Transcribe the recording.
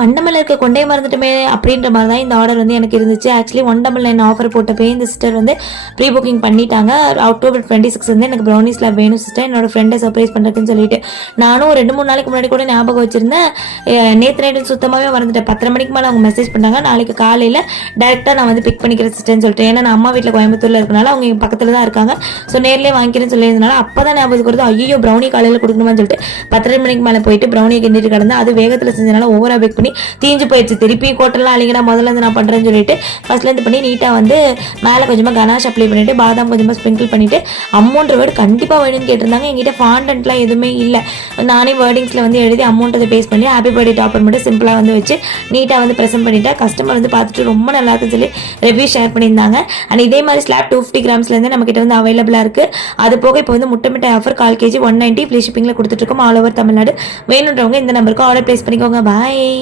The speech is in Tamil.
மண்டமல்ல இருக்க கொண்டே மறந்துட்டுமே அப்படின்ற மாதிரி தான் இந்த ஆர்டர் வந்து எனக்கு இருந்துச்சு. ஆக்சுவலி 199 ஆஃபர் போட்டப்பே இந்த சிஸ்டர் வந்து ப்ரீ புக்கிங் பண்ணிட்டாங்க. October 26 வந்து எனக்கு ப்ரௌனிஸ் லேப் வேணும் சிஸ்டர், என்னோட ஃப்ரெண்டை சர்ப்ரைஸ் பண்ணுறதுன்னு சொல்லிட்டு. நானும் 2-3 நாளைக்கு முன்னாடி கூட ஞாபகம் வச்சிருந்தேன். நேற்று நைட்டு சுத்தமாகவே மறந்துட்டேன். 10:30 மணிக்கு மேலே அவங்க மெசேஜ் பண்ணாங்க, நாளைக்கு காலையில் டேரெக்டாக நான் வந்து பிக் பண்ணிக்கிறேன் சிஸ்டர்னு சொல்லிட்டு. ஏன்னா நான் அம்மா வீட்டில் கோயம்புத்தூரில் இருக்கனால அவங்க எங்கள் பக்கத்தில் தான் இருக்காங்க. ஸோ நேர்லேயே வாங்கிக்கிறேன்னு சொல்லியிருந்தனால அப்போ தான் ஞாபகம் வருது, ஐயோ ப்ரௌனி காலையில் கொடுக்கணுமான்னு சொல்லிட்டு 10:30 மணிக்கு மேலே போயிட்டு ப்ரௌனியை கிண்டிட்டு கிடந்தேன். அது வேகத்தில் செஞ்சனால ஓவராக பேக் பண்ணி தீஞ்சு போயிடுச்சு. திருப்பி கோட்டெல்லாம் அழிங்கடா முதல்ல இருந்து நான் பண்ணுறேன்னு சொல்லிட்டு ஃபர்ஸ்ட்லேருந்து பண்ணி நீட்டாக வந்து மேலே கொஞ்சமாக கனாஷ் அப்ளை பண்ணிவிட்டு பாதாம் கொஞ்சமாக ஸ்ப்ரிங்கிள் பண்ணிவிட்டு அமௌண்ட் வேர்டு கண்டிப்பாக வேணும்னு கேட்டிருந்தாங்க. எங்கிட்ட ஃபாண்டன்ட்லாம் எதுவுமே இல்லை. நானே வேர்டிங்ஸில் வந்து எழுதி அமௌண்ட்டை பேஸ் பண்ணி ஹாப்பி பர்த்டே டாப்பர் மட்டும் சிம்பிளாக வந்து வச்சு நீட்டாக வந்து ப்ரெசென்ட் பண்ணிவிட்டேன். கஸ்டமர் வந்து பார்த்துட்டு ரொம்ப நல்லா இருக்குன்னு சொல்லி ரிவ்யூ ஷேர் பண்ணியிருந்தாங்க. அண்ட் இதே மாதிரி ஸ்லாப் 250 கிராம்ஸ்லேருந்து நம்மக்கிட்ட வந்து அவைலபிளாக இருக்குது. அது போக இப்போ வந்து முட்டை மிட்டாய் ஆஃபர் 1/4 kg 190 ஃப்ரீ ஷிப்பிங்கில் கொடுத்துட்ருக்கோம் ஆல் ஓவர் தமிழ்நாடு. வேணுன்றவங்க இந்த நம்பருக்கு ஆர்டர் ப்ளேஸ் பண்ணிக்கோங்க. பாய்.